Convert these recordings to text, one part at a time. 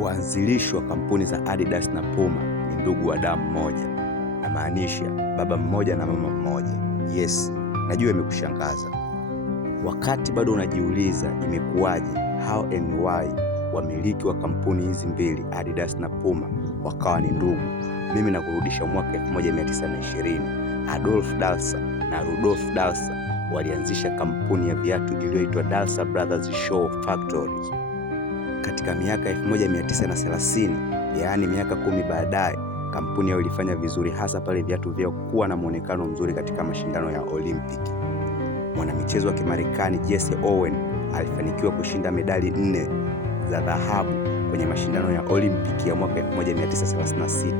Waanzilishi wa kampuni za Adidas na Puma ni ndugu wa damu moja, namaanisha baba mmoja na mama mmoja. Yes, najua imekushangaza. Wakati bado unajiuliza imekuwaje, how and why wamiliki wa kampuni hizi mbili Adidas na Puma wakawa ni ndugu, mimi nakurudisha mwaka 1920. Adolf Dassler na Rudolf Dassler walianzisha kampuni ya viatu iliyoitwa Dassler Brothers Shoe Factories. Katika miaka 1930, yaani miaka 10 baadaye, kampuni yao ilifanya vizuri, hasa pale viatu vyao kuwa na muonekano mzuri katika mashindano ya Olimpiki. Mwanamichezo wa Kimarekani Jesse Owens alifanikiwa kushinda medali 4 za dhahabu kwenye mashindano ya Olimpiki ya mwaka 1936,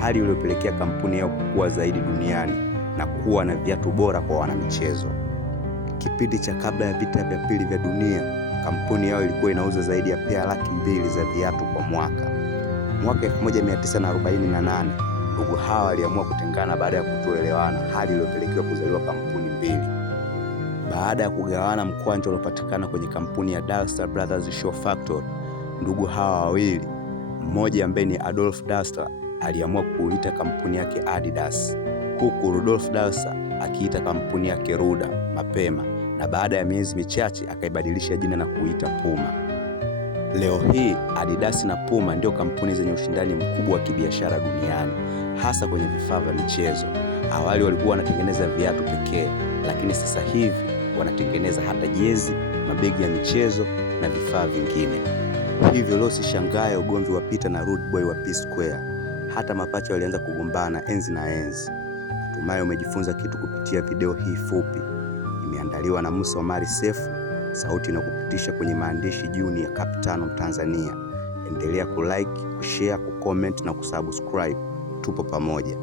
hali iliyopelekea kampuni yao kukua zaidi duniani na kuwa na viatu bora kwa wanamichezo. Kipindi cha kabla ya vita vya pili vya dunia, kampuni yao ilikuwa inauza zaidi ya pea 200,000 za viatu kwa mwaka. Mwaka 1948, ndugu hawa waliamua kutengana baada ya kutoelewana, hali iliyopelekea kuzaliwa kampuni mbili. Baada ya kugawana mkwanja uliopatikana kwenye kampuni ya Dassler Brothers Shoe Factory, ndugu hawa wawili, mmoja ambaye ni Adolf Dassler aliamua kuita kampuni yake Adidas, huku Rudolf Dassler akiita kampuni yake Ruda mapema, na baada ya miezi michache akaibadilisha jina na kuita Puma. Leo hii Adidas na Puma ndio kampuni zenye ushindani mkubwa wa kibiashara duniani, hasa kwenye vifaa vya michezo. Awali walikuwa wanatengeneza viatu pekee, lakini sasa hivi wanatengeneza hata jezi, mabegi ya michezo na vifaa vingine. Hivyo leo sishangae ugomvi wa Peter na Rude Boy wa P Square. Hata mapacha walianza kugombana enzi na enzi. Natumai umejifunza kitu kupitia video hii fupi. Imeandaliwa na Musa Omari Sefu, sauti na kupitisha kwenye maandishi Juni ya Capitano Tanzania. Endelea kulike, kushare, kucomment na kusubscribe. Tupo pamoja.